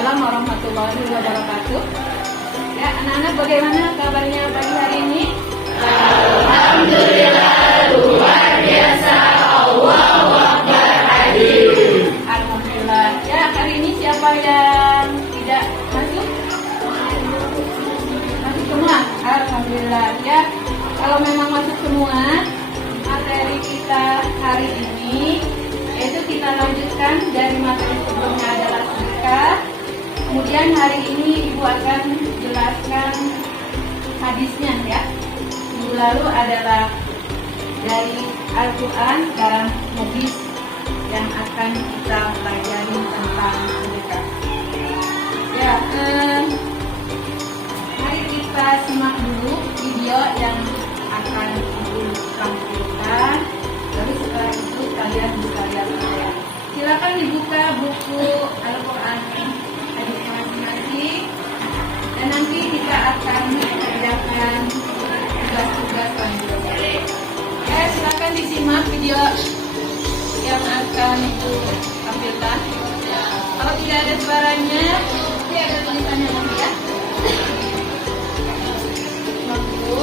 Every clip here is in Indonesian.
Waalaikumsalam warahmatullahi wabarakatuh. Ya, anak-anak bagaimana kabarnya pagi hari ini? Alhamdulillah luar biasa. Allahu Akbar. Alhamdulillah. Ya, hari ini siapa yang tidak masuk? Masuk semua? Alhamdulillah. Ya, kalau memang masuk semua, materi kita hari ini yaitu kita lanjutkan dari materi sebelumnya adalah sedekah. Kemudian hari ini Ibu akan jelaskan hadisnya ya. Minggu lalu adalah dari Al-Quran dan hadis yang akan kita pelajari tentang sedekah. Ya, mari kita simak dulu video yang akan Ibu tampilkan. Lalu setelah itu kalian bisa lihat saya. Silakan dibuka buku Al-Quran hadisnya masing-masing. Dan nanti kita akan mengerjakan tugas-tugas selanjutnya. Ya, silakan disimak video yang akan Ibu tampilkan. Kalau tidak ada suaranya, nanti ada tulisannya nanti ya. Mampu.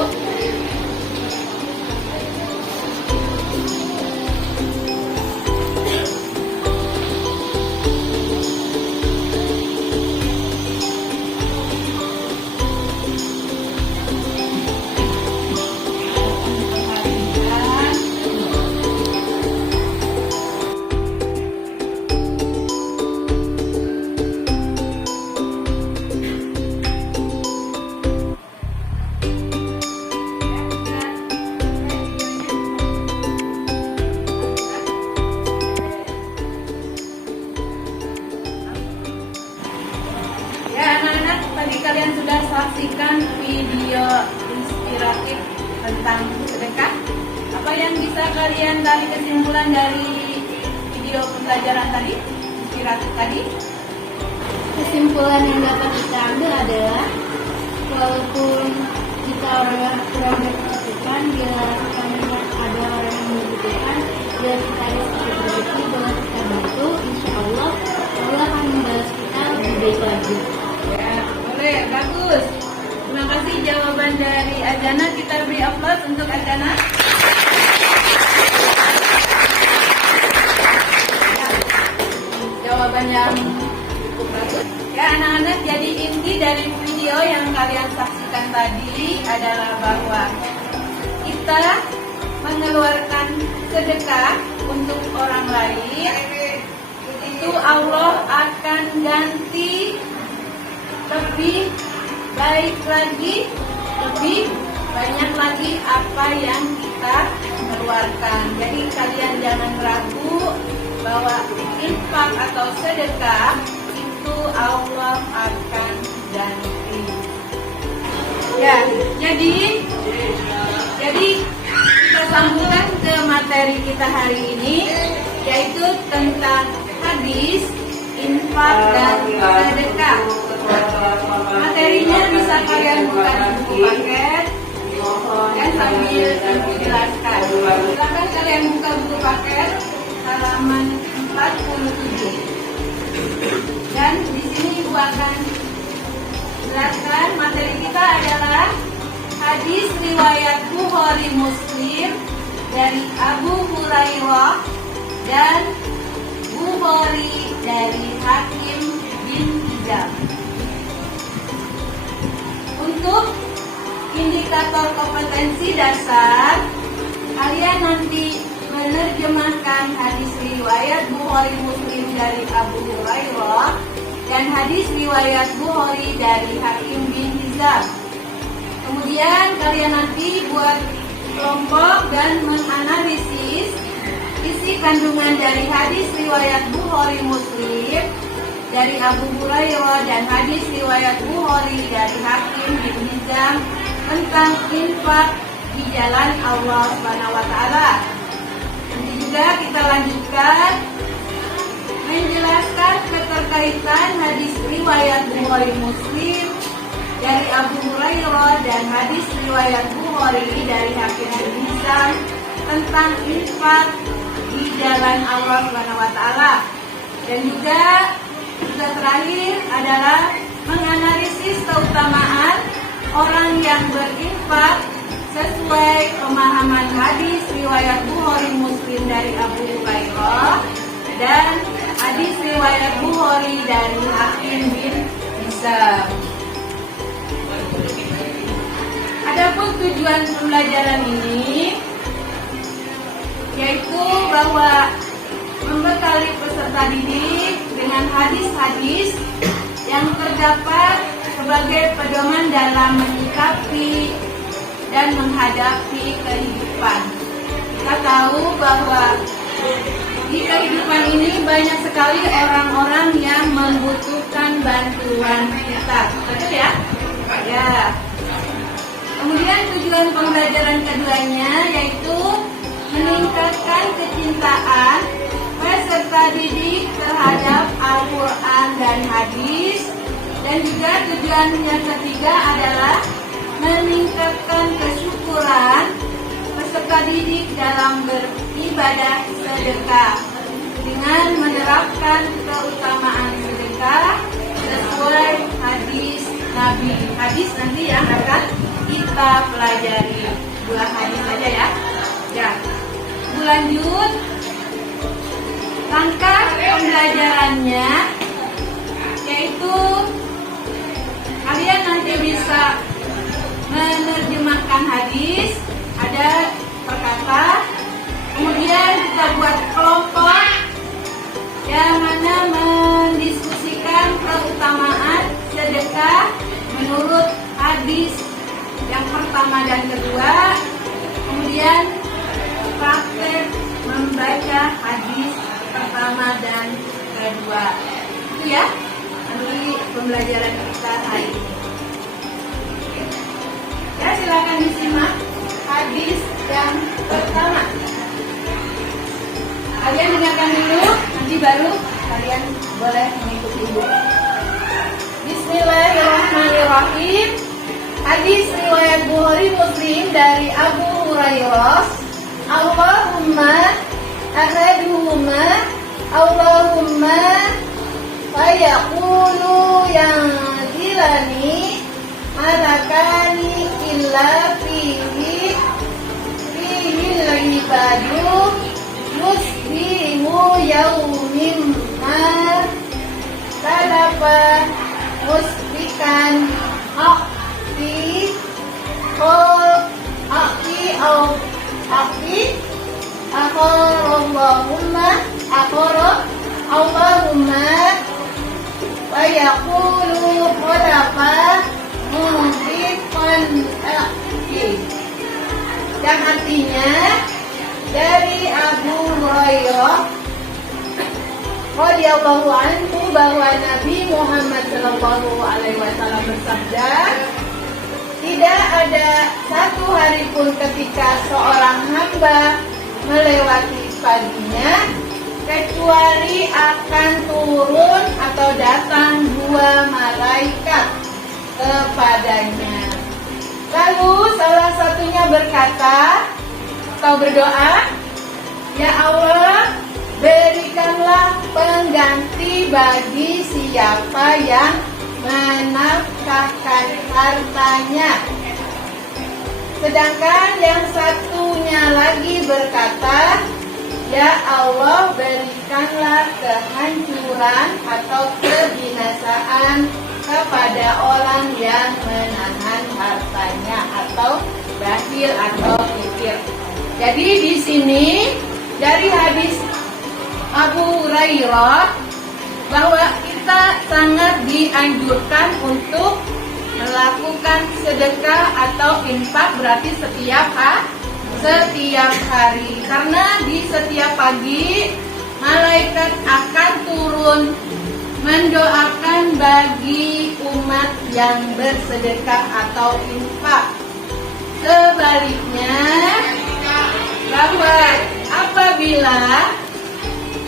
Kalian sudah saksikan video inspiratif tentang sedekah. Apa yang bisa kalian tarik kesimpulan dari video pembelajaran tadi, inspiratif tadi? Kesimpulan yang dapat kita ambil adalah walaupun kita orang yang kurang berkecukupan, bila kita melihat ada orang yang membutuhkan, bila kita ada sedikit rezeki, bila kita bantu, insya Allah Allah akan membalas kita lebih baik lagi. Ya, boleh, bagus. Terima kasih jawaban dari Ajana. Kita beri aplaus untuk Ajana. Jawaban yang cukup bagus. Ya, anak-anak, jadi inti dari video yang kalian saksikan tadi adalah bahwa kita mengeluarkan sedekah untuk orang lain, itu Allah akan ganti lebih baik lagi, lebih banyak lagi apa yang kita keluarkan. Jadi kalian jangan ragu bahwa infak atau sedekah itu Allah akan ganti. Ya, jadi kita sambungkan ke materi kita hari ini, yaitu tentang hadis infak dan sedekah. Materinya bisa kalian buka di buku paket dan sambil Ibu jelaskan. Silakan kalian buka buku paket halaman 47. Dan di sini Ibu akan jelaskan materi kita adalah hadis riwayat Bukhari Muslim dari Abu Hurairah dan Bukhari dari Hakim bin Hizam. Untuk indikator kompetensi dasar, kalian nanti menerjemahkan hadis riwayat Bukhari Muslim dari Abu Hurairah dan hadis riwayat Bukhari dari Hakim bin Hizam. Kemudian kalian nanti buat kelompok dan menganalisis isi kandungan dari hadis riwayat Bukhari Muslim dari Abu Hurairah dan hadis riwayat Bukhari dari Hakim bin Hizam tentang infak di jalan Allah Subhanahu wa taala. Nanti juga kita lanjutkan menjelaskan keterkaitan hadis riwayat Bukhari Muslim dari Abu Hurairah dan hadis riwayat Bukhari dari Hakim bin Hizam tentang infak di jalan Allah Subhanahu wa taala. Dan juga terakhir adalah menganalisis keutamaan orang yang berinfak sesuai pemahaman hadis riwayat Bukhari Muslim dari Abu Hurairah dan hadis riwayat Bukhari dari Hakim bin Hizam. Adapun tujuan pembelajaran ini yaitu bahwa membekali peserta didik dengan hadis-hadis yang terdapat sebagai pedoman dalam menyikapi dan menghadapi kehidupan. Kita tahu bahwa di kehidupan ini banyak sekali orang-orang yang membutuhkan bantuan kita. Betul ya? Ya. Kemudian tujuan pembelajaran keduanya yaitu meningkatkan kecintaan peserta didik terhadap Al-Quran dan hadis. Dan juga tujuan yang ketiga adalah meningkatkan kesyukuran peserta didik dalam beribadah sedekah dengan menerapkan keutamaan sedekah sesuai hadis Nabi. Hadis nanti yang akan kita pelajari, 2 hadis saja ya. Ya, lanjut langkah pembelajarannya yaitu kalian nanti bisa menerjemahkan hadis, ada per kata, kemudian kita buat kelompok yang mana mendiskusikan keutamaan sedekah menurut hadis yang pertama dan kedua, kemudian praktek membaca hadis pertama dan kedua. Itu ya, nanti pembelajaran kita hari ini. Ya, silakan disimak hadis yang pertama. Kalian dengarkan dulu, nanti baru kalian boleh mengikuti ibu. Bismillahirrahmanirrahim. Hadis riwayat Bukhari Muslim dari Abu Hurairah. Allahumma fayaqulu yang dilani malakani illa fihi al-ibadu musbihu yawmin ma talafa musbikan Allahumma wa yaqulu khalafa mumbiqan yang artinya dari Abu Hurairah radhiyallahu anhu bahwa Nabi Muhammad sallallahu alaihi wasallam bersabda, tidak ada satu hari pun ketika seorang hamba melewati paginya kecuali akan turun atau datang 2 malaikat kepadanya. Lalu salah satunya berkata atau berdoa, ya Allah, berikanlah pengganti bagi siapa yang menafkahkan hartanya. Sedangkan yang satunya lagi berkata, ya Allah, berikanlah kehancuran atau kebinasaan kepada orang yang menahan hartanya atau bakhil atau kikir. Jadi di sini dari hadis Abu Hurairah bahwa kita sangat dianjurkan untuk melakukan sedekah atau infak, berarti setiap hari, karena di setiap pagi malaikat akan turun mendoakan bagi umat yang bersedekah atau infak. Sebaliknya, bahwa apabila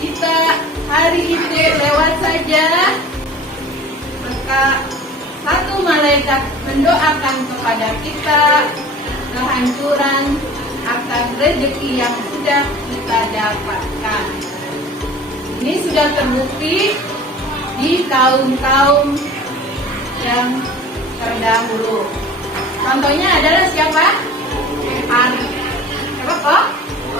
kita hari itu lewat saja, maka satu malaikat mendoakan kepada kita kehancuran akan rezeki yang sudah kita dapatkan. Ini sudah terbukti di kaum-kaum yang terdahulu. Contohnya adalah siapa? Siapa kok?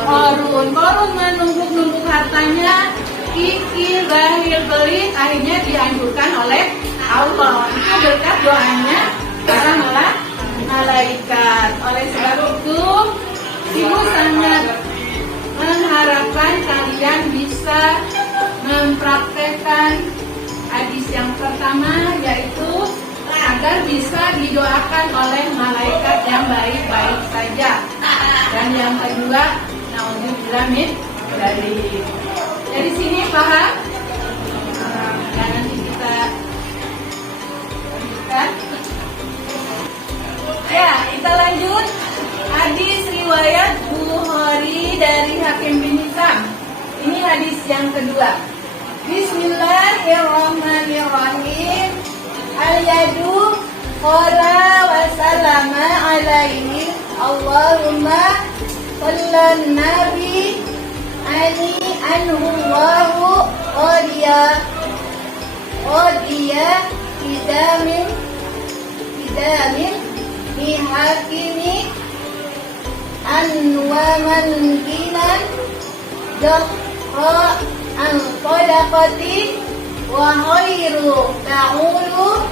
Korun. Korun menumpuk-numpuk hartanya, kikir, bahil, pelit, akhirnya dihancurkan oleh Allah. Itu berkat doanya para malaikat. Oleh sebab itu, Ibu sangat mengharapkan kalian bisa mempraktekkan hadis yang pertama, yaitu agar bisa didoakan oleh malaikat yang baik-baik saja. Dan yang kedua, naudzubillah min dzalik. Dari sini paham? Dan nanti kita lanjutkan. Ya, kita lanjut. Hadis riwayat Bukhari dari Hakim bin Hizam. Ini hadis yang kedua. Bismillahirrahmanirrahim. Al-yadu qala wa salama alaihi. Allahumma sallan nabi ani anhu Allahu qadiya idamin bihakimi anwaman dinan dahra al-qadaqati wa khairu ta'ulu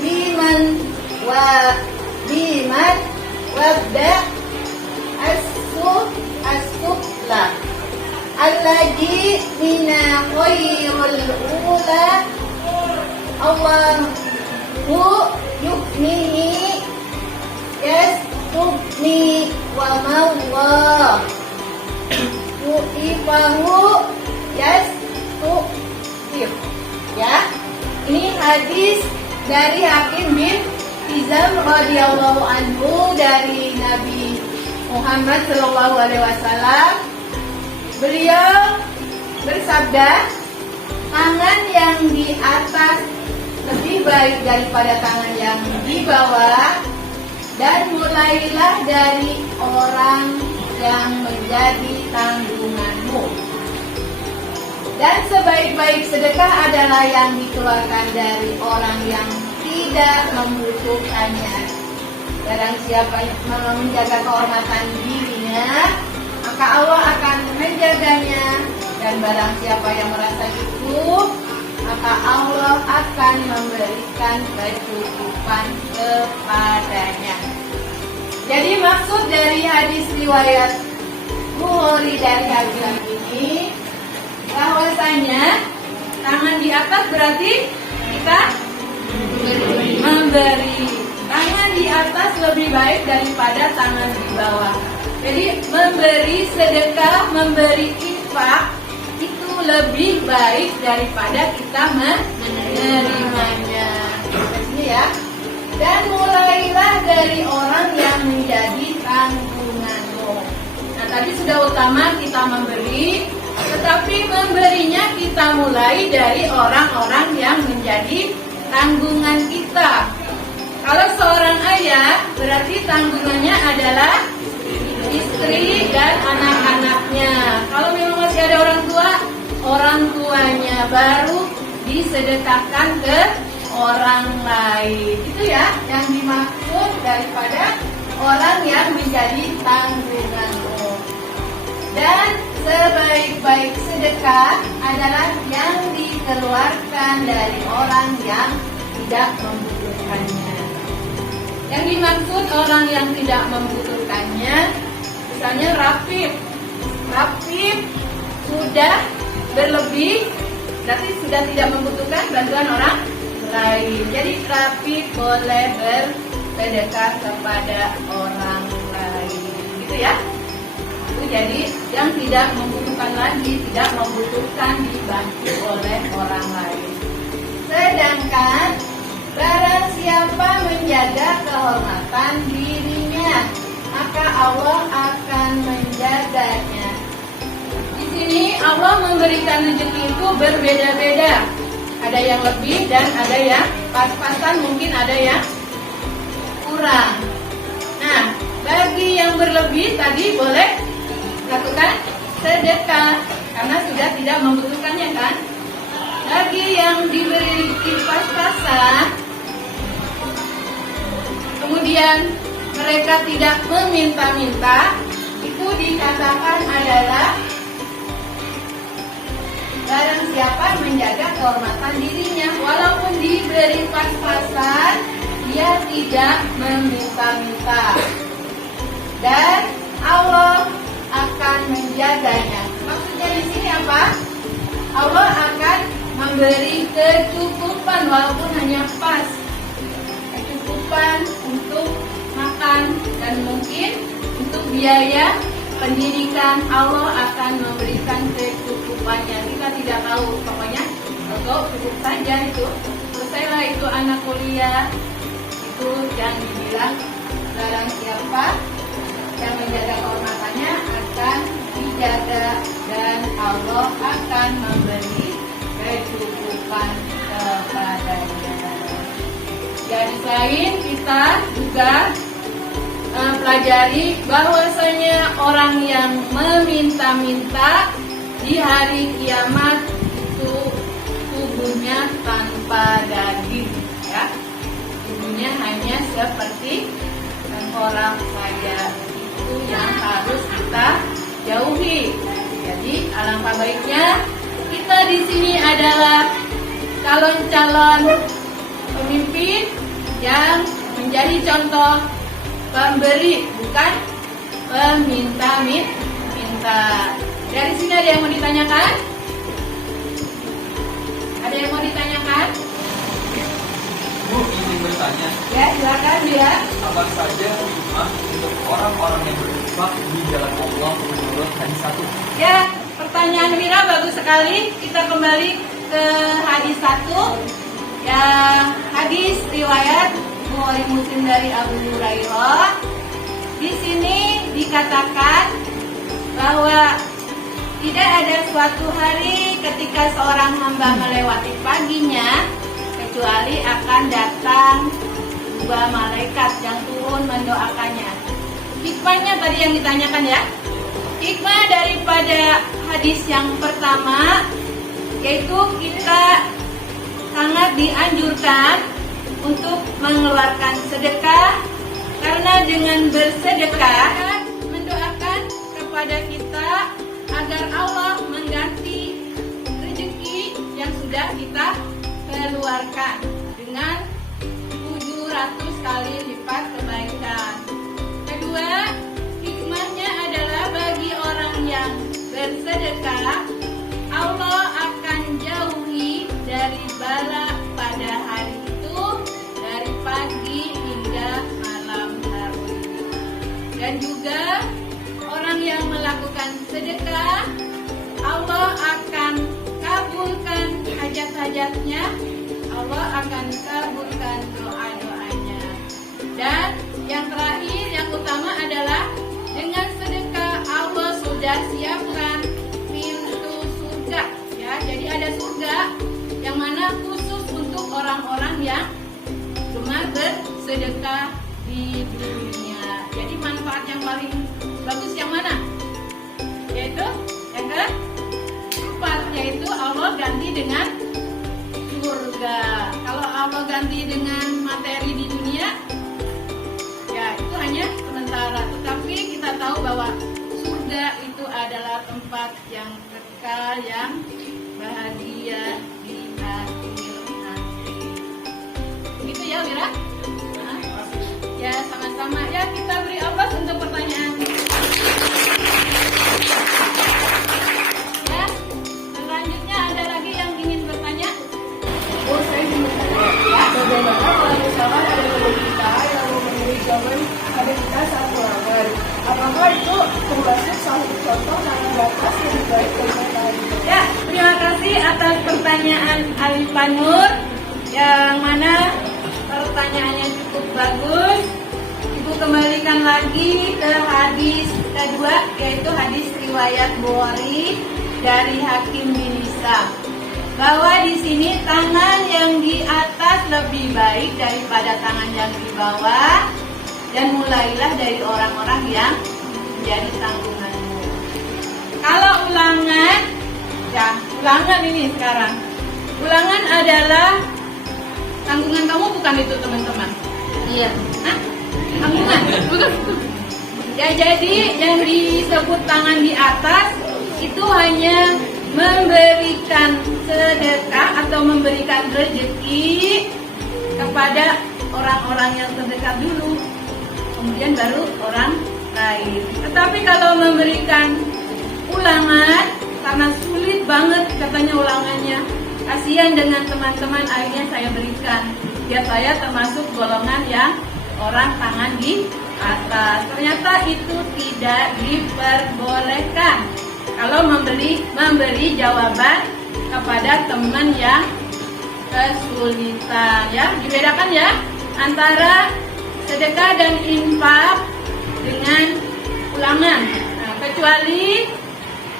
biman wabda as-sufla alladhi mina khairul ula Allahu yuknihi yastubni wa mawwa Ifahu yastubir. Ya, ini hadis dari Hakim bin Hizam radhiyallahu anhu dari Nabi Muhammad sallallahu alaihi wasallam. Beliau bersabda, tangan yang di atas lebih baik daripada tangan yang di bawah, dan mulailah dari orang yang menjadi tanggunganmu. Dan sebaik-baik sedekah adalah yang dikeluarkan dari orang yang tidak membutuhkannya. Barang siapa yang menjaga kehormatan dirinya, maka Allah akan menjaganya. Dan barang siapa yang merasa cukup, maka Allah akan memberikan kecukupan kepadanya. Jadi maksud dari hadis riwayat Bukhari dari Hakim ini, bahwasanya tangan di atas berarti kita memberi. Tangan di atas lebih baik daripada tangan di bawah. Jadi memberi sedekah, memberi infak itu lebih baik daripada kita menerimanya. Ini ya. Dan mulailah dari orang yang menjadi tanggunganmu. Nah, tadi sudah utama kita memberi, tetapi memberinya kita mulai dari orang-orang yang menjadi tanggungan kita. Kalau seorang ayah, berarti tanggungannya adalah istri dan anak-anaknya. Kalau memang masih ada orang tuanya baru disedekahkan ke orang lain. Itu ya yang dimaksud daripada orang yang menjadi tanggunganmu. Dan sebaik-baik sedekah adalah yang dikeluarkan dari orang yang tidak membutuhkannya. Yang dimaksud orang yang tidak membutuhkannya, misalnya Rafif sudah berlebih, berarti sudah tidak membutuhkan bantuan orang lain. Jadi Rafif boleh bersedekah kepada orang lain, gitu ya. Itu jadi yang tidak membutuhkan lagi, tidak membutuhkan dibantu oleh orang lain. Sedangkan barang siapa menjaga kehormatan dirinya, maka Allah akan menjaganya. Di sini Allah memberikan rezeki itu berbeda-beda. Ada yang lebih dan ada yang pas-pasan, mungkin ada yang kurang. Nah, bagi yang berlebih tadi boleh lakukan sedekah karena sudah tidak membutuhkannya kan. Bagi yang diberi pas-pasan, kemudian mereka tidak meminta-minta, itu dikatakan adalah barang siapa menjaga kehormatan dirinya, walaupun diberi pas-pasan, dia tidak meminta-minta. Dan Allah akan menjaganya. Maksudnya di sini apa? Allah akan memberi kecukupan walaupun hanya pas. Kecukupan untuk makan dan mungkin untuk biaya pendidikan, Allah akan memberikan kecukupannya. Kita tidak tahu, pokoknya untuk cukup saja itu. Selesailah itu anak kuliah, itu yang dibilang barang siapa yang menjaga kehormatannya akan dijaga dan Allah akan memberi kecukupan kepadanya. Jadi selain kita juga pelajari bahwasanya orang yang meminta-minta di hari kiamat itu tubuhnya tanpa daging, ya. Tubuhnya hanya seperti tengkorak saja. Itu yang harus kita jauhi. Jadi alangkah baiknya kita di sini adalah calon-calon pemimpin yang menjadi contoh pemberi, bukan peminta-minta. Dari sini ada yang mau ditanyakan? Ada yang mau ditanyakan? Bu, izin bertanya, Ya, silakan dia. apa saja hikmah untuk orang-orang yang berinfak di jalan Allah menurut hadis 1? Ya, pertanyaan Mira bagus sekali. Kita kembali ke hadis 1. Ya, hadis riwayat Bukhari Muslim dari Abu Hurairah. Di sini dikatakan bahwa tidak ada suatu hari ketika seorang hamba melewati paginya kecuali akan datang dua malaikat yang turun mendoakannya. Hikmahnya tadi yang ditanyakan ya. Hikmah daripada hadis yang pertama yaitu kita sangat dianjurkan untuk mengeluarkan sedekah, karena dengan bersedekah mendoakan kepada kita agar Allah mengganti rezeki yang sudah kita keluarkan dengan 700 kali lipat kebaikan. Kedua, hikmahnya adalah bagi orang yang bersedekah, Allah akan jauhi dari bala pada hari itu dari pagi hingga malam hari. Dan juga orang yang melakukan sedekah, Allah akan kabulkan hajat-hajatnya, Allah akan kabulkan doa-doanya. Dan yang terakhir, yang utama adalah dengan sedekah Allah sudah siapkan pintu surga. Ya, jadi ada surga yang mana khusus untuk orang-orang yang cuma bersedekah di dunia. Jadi manfaat yang paling bagus yang mana? Yaitu yang keempat, yaitu Allah ganti dengan surga. Kalau Allah ganti dengan materi di dunia, ya itu hanya sementara. Tetapi kita tahu bahwa surga itu adalah tempat yang kekal, yang bahagia di akhir nanti. Begitu ya, Wira? Nah, ya, sama-sama. Ya, kita beri aplaus untuk pertanyaan. Ya, selanjutnya ada lagi yang ingin bertanya? Oh, saya ingin bertanya, bagaimana kalau misalkan ada guru kita yang memberi jawaban pada kita saat ulangan? Apakah itu termasuk salah satu contoh yang batas lebih baik dari yang lain? Ya, terima kasih atas pertanyaan Alifan Nur, yang mana pertanyaannya cukup bagus. Ibu kembalikan lagi ke hadis kedua, yaitu hadis riwayat Bukhari dari Hakim bin Hizam, bahwa di sini tangan yang di atas lebih baik daripada tangan yang di bawah, dan mulailah dari orang-orang yang menjadi tanggunganmu. Kalau ulangan, ya ulangan ini sekarang. Ulangan adalah tanggungan kamu, bukan itu teman-teman? Iya. Hah? Tanggungan? Bukan. Ya, jadi yang disebut tangan di atas itu hanya memberikan sedekah atau memberikan rezeki kepada orang-orang yang terdekat dulu, kemudian baru orang lain. Tetapi kalau memberikan ulangan, karena sulit banget katanya ulangannya, kasihan dengan teman-teman, akhirnya saya berikan. Ya, saya termasuk golongan yang orang tangan di atas. Ternyata itu tidak diperbolehkan kalau memberi jawaban kepada teman yang kesulitan. Ya, dibedakan ya antara sedekah dan infak dengan ulangan. Nah, kecuali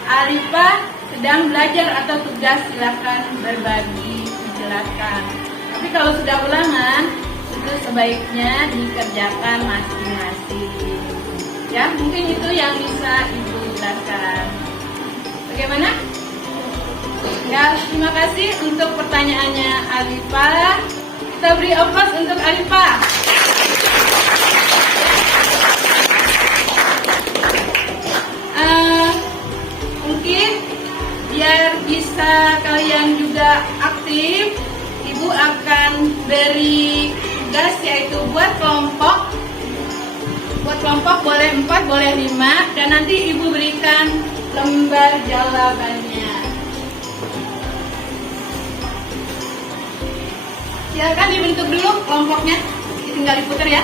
Arifah sedang belajar atau tugas, silakan berbagi, menjelaskan. Tapi kalau sudah ulangan, itu sebaiknya dikerjakan masing-masing. Ya, mungkin itu yang bisa Ibu jelaskan. Bagaimana? Ya, terima kasih untuk pertanyaannya Arifah. Kita beri applause untuk Arifah. Mungkin biar bisa kalian juga aktif, Ibu akan beri tugas, yaitu buat kelompok. Buat kelompok boleh 4, boleh 5, dan nanti Ibu berikan lembar jawabannya. Silakan dibentuk dulu kelompoknya, tinggal diputar ya.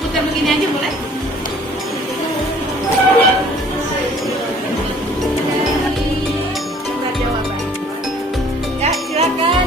Putar begini aja boleh. Lembar jawaban. Ya, silakan.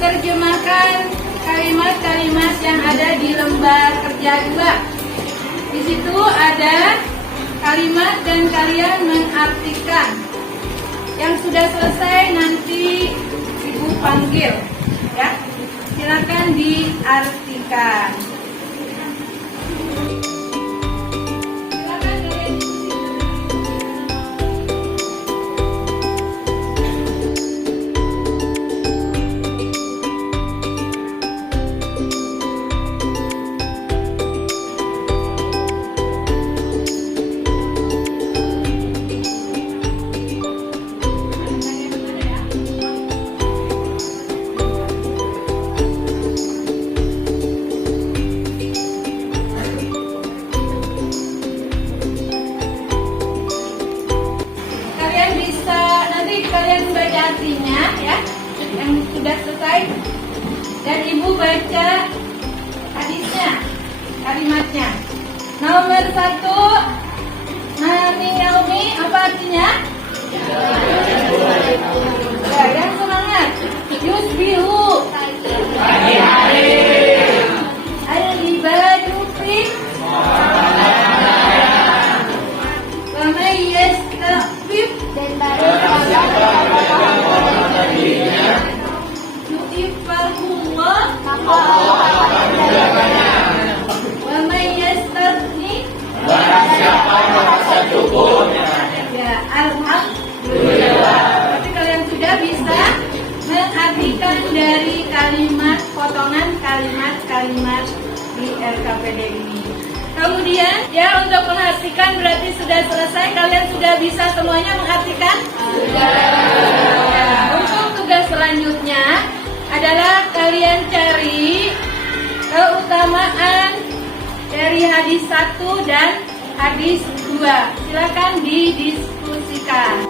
Terjemahkan kalimat-kalimat yang ada di lembar kerja 2. Di situ ada kalimat dan kalian mengartikan. Yang sudah selesai nanti Ibu panggil, ya. Silakan diartikan. Artinya ya, yang sudah selesai, dan Ibu baca hadisnya, kalimatnya. Nomor 1, Mami Yaumi, apa artinya? Ya, yang semangat. Yusbihu, pagi-hari. Al-ibadu fi wa may yastaqif, dan baru yu'ifahullah, maka wa may yastaqni, barang siapa merasa cukup, ya, alhamdulillah. Berarti kalian sudah bisa mengartikan dari kalimat, potongan kalimat-kalimat di RKPD ini. Kemudian ya, untuk mengartikan berarti sudah selesai. Kalian sudah bisa semuanya mengartikan? Sudah. Ya, untuk tugas selanjutnya adalah kalian cari keutamaan dari hadis 1 dan hadis 2. Silakan didiskusikan.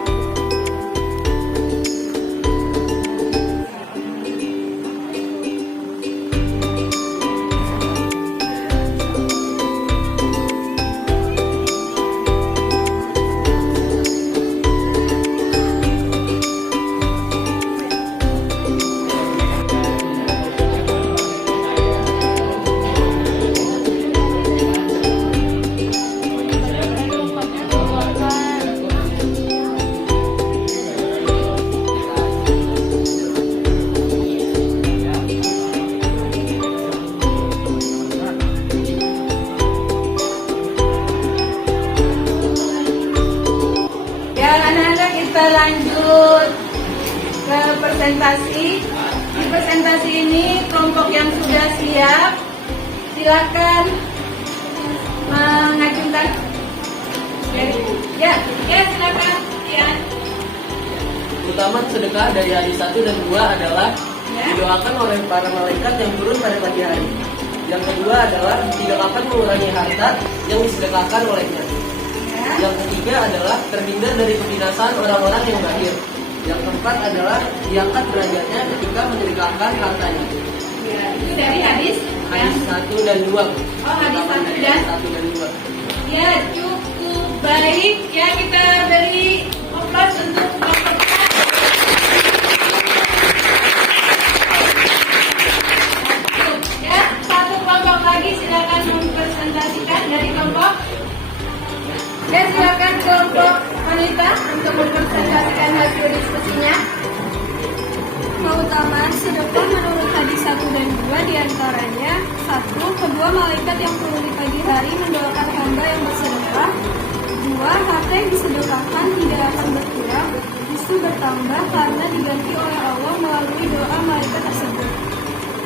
lanjut ke presentasi. Di presentasi ini kelompok yang sudah siap silakan mengajukan. Ya, silakan. Ya. Utama sedekah dari hadis 1 dan 2 adalah Ya. didoakan oleh para malaikat yang turun pada pagi hari. Yang kedua adalah tidak akan mengurangi harta yang disedekahkan olehnya. Ya. Yang ketiga adalah terhindar dari kebinasaan orang-orang yang bahir. Yang keempat adalah diangkat derajatnya ketika mensedekahkan hartanya. Ya, itu dari hadis yang Hadis 1 dan 2. Oh, hadis 1 dan 1 dan 2. ya, cukup baik. Ya, kita beri aplaus untuk kelompok A. Ya, satu kelompok lagi silakan mempresentasikan dari kelompok. Ya, silakan kelompok wanita untuk mempresentasikan hasil diskusinya. Keutamaan sedekah menurut hadis 1 dan 2 diantaranya 1. Kedua malaikat yang turun di pagi hari mendoakan hamba yang bersedekah. 2. Harta yang disedekahkan tidak akan berkurang, justru bertambah karena diganti oleh Allah melalui doa malaikat tersebut.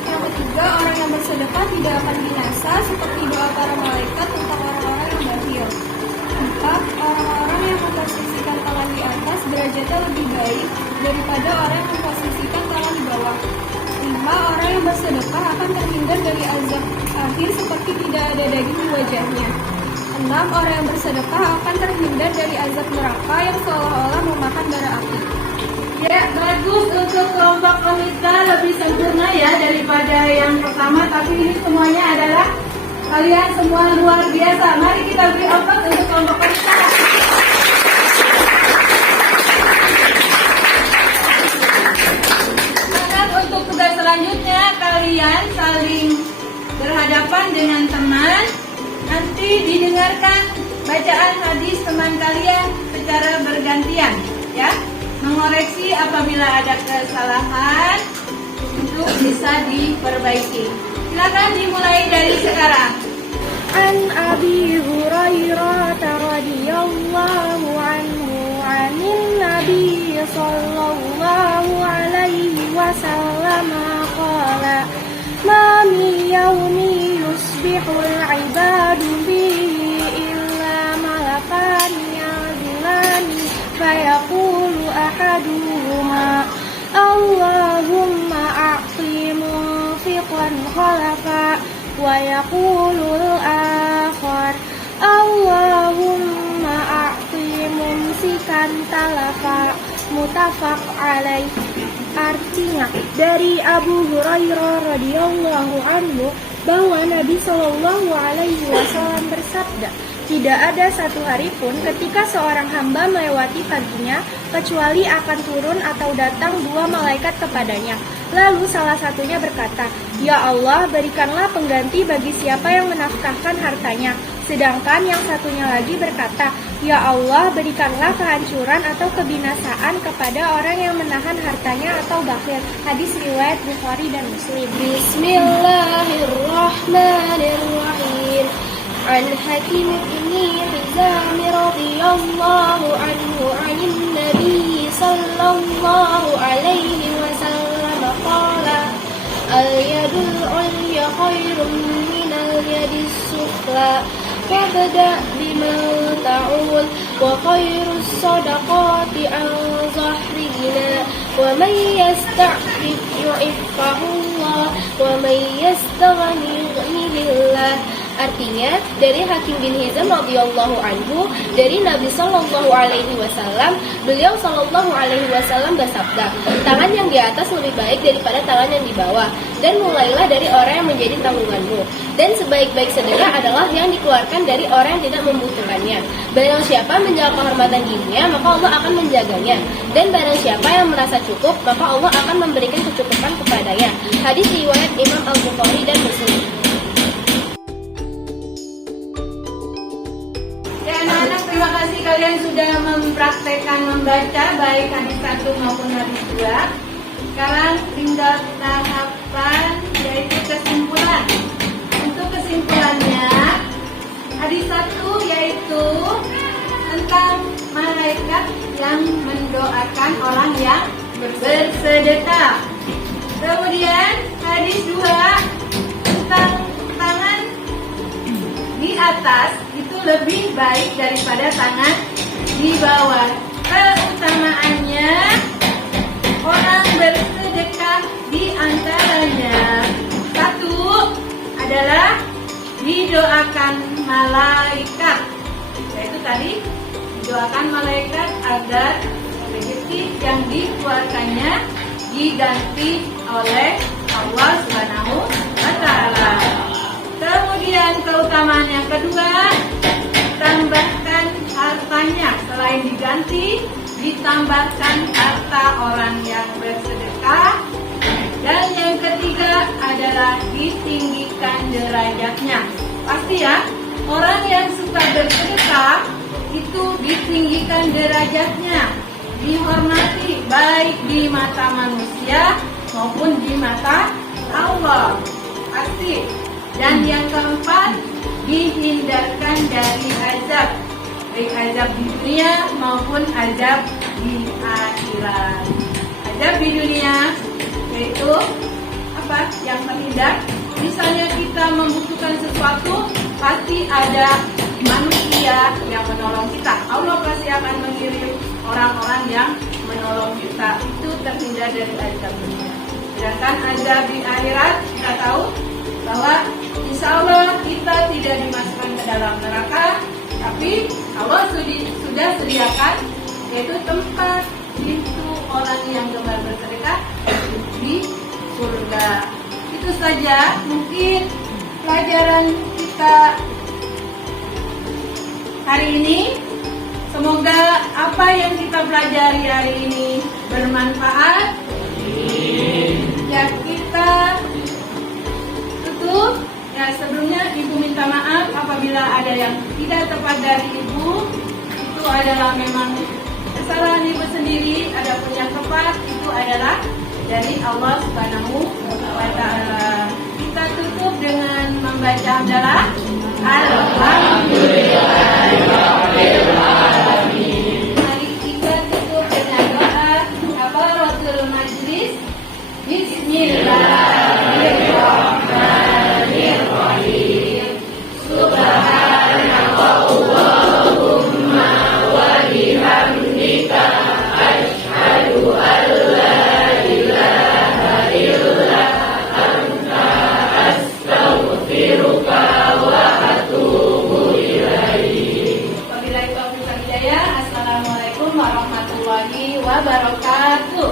Yang ketiga, orang yang bersedekah tidak akan binasa seperti doa para malaikat tentang orang-orang yang bakhil. 4. Orang-orang yang memposisikan tangan di atas derajatnya lebih baik daripada orang yang memposisikan tangan di bawah. 5. Orang yang bersedekah akan terhindar dari azab akhir seperti tidak ada daging di wajahnya. 6. Orang yang bersedekah akan terhindar dari azab neraka yang seolah-olah memakan bara api. Ya, bagus untuk kelompok wanita lebih sempurna ya daripada yang pertama. Tapi ini semuanya adalah kalian semua luar biasa. Mari kita beri aplaus untuk kelompok wanita. Sekarang untuk tugas selanjutnya kalian saling berhadapan dengan teman. Nanti didengarkan bacaan hadis teman kalian secara bergantian, ya. Mengoreksi apabila ada kesalahan untuk bisa diperbaiki. Silakan dimulai dari sekarang. An Abi Hurairah radhiyallahu anhu 'anil Nabi sallallahu alaihi wasallam qala ma min yawmin yusbihul 'ibadu bihi illa malakan ya'dulani fayaqulu ahaduhuma Allahumma a'ti munfiqan khalafa wa yaqulul akhar Allahumma a'ti mumsikan talafa. Muttafaq alaih. Artinya dari Abu Hurairah radhiyallahu anhu bahwa Nabi Shallallahu alaihi wasallam bersabda, tidak ada satu hari pun ketika seorang hamba melewati paginya kecuali akan turun atau datang dua malaikat kepadanya. Lalu salah satunya berkata, "Ya Allah, berikanlah pengganti bagi siapa yang menafkahkan hartanya." Sedangkan yang satunya lagi berkata, "Ya Allah, berikanlah kehancuran atau kebinasaan kepada orang yang menahan hartanya atau bakhil." Hadis riwayat Bukhari dan Muslim. Bismillahirrahmanirrahim. An Hakim bin Hizam radhiyallahu anhu 'anil Nabi sallallahu alaihi wasallam qala al-yadul 'ulya khairun min al-yadis sufla fabda bima ta'ul wa khairus sadaqati an zahrina wa man yasta'fif yu'iffahu Allah wa man yastaghni yughnihi. Artinya dari Hakim bin Hizam radhiyallahu anhu dari Nabi sallallahu alaihi wasallam, beliau sallallahu alaihi wasallam bersabda, tangan yang di atas lebih baik daripada tangan yang di bawah, dan mulailah dari orang yang menjadi tanggunganmu, dan sebaik-baik sedekah adalah yang dikeluarkan dari orang yang tidak membutuhkannya. Barang siapa menjaga kehormatan dirinya, maka Allah akan menjaganya, dan barang siapa yang merasa cukup, maka Allah akan memberikan kecukupan kepadanya. Hadis riwayat Imam Al-Bukhari dan Muslim. Anak-anak, terima kasih kalian sudah mempraktekkan membaca baik hadis 1 maupun hadis 2. Sekarang tinggal tahapan yaitu kesimpulan. Untuk kesimpulannya, hadis 1 yaitu tentang mana malaikat yang mendoakan orang yang bersedekah. Kemudian hadis 2 tentang tangan di atas itu lebih baik daripada tangan di bawah. Keutamaannya orang bersedekah di antaranya satu adalah didoakan malaikat, yaitu tadi didoakan malaikat agar rezeki yang dikeluarkannya diganti oleh Allah Subhanahu wa Ta'ala. Kemudian keutamaan yang kedua, tambahkan hartanya, selain diganti, ditambahkan harta orang yang bersedekah. Dan yang ketiga adalah ditinggikan derajatnya. Pasti ya, orang yang suka bersedekah itu ditinggikan derajatnya, dihormati baik di mata manusia maupun di mata Allah. Pasti. Dan yang keempat, dihindarkan dari azab, baik azab di dunia maupun azab di akhirat. Azab di dunia yaitu apa yang terhindar, misalnya kita membutuhkan sesuatu, pasti ada manusia yang menolong kita. Allah pasti akan mengirim orang-orang yang menolong kita. Itu terhindar dari azab dunia. Sedangkan azab di akhirat, kita tahu bahwa insya Allah kita tidak dimasukkan ke dalam neraka, tapi Allah sudah sediakan yaitu tempat pintu orang yang gemar bersedekah di surga. Itu saja mungkin pelajaran kita hari ini. Semoga apa yang kita pelajari hari ini bermanfaat. Ya, kita tutup. Ya, sebelumnya Ibu minta maaf apabila ada yang tidak tepat dari Ibu. Itu adalah memang kesalahan Ibu sendiri. Adapun yang tepat itu adalah dari Allah Subhanahu wa Ta'ala. Kita tutup dengan membaca hamdalah. Alhamdulillahirrahmanirrahim. Mari kita tutup dengan doa kafaratul majlis. Bismillahirrahmanirrahim. Subhanakallahumma wa bihamdika asyhadu an la ilaha illa anta astaghfiruka wa atubu ilaik. Wabillahi taufiq wal hidayah. Assalamualaikum warahmatullahi wabarakatuh.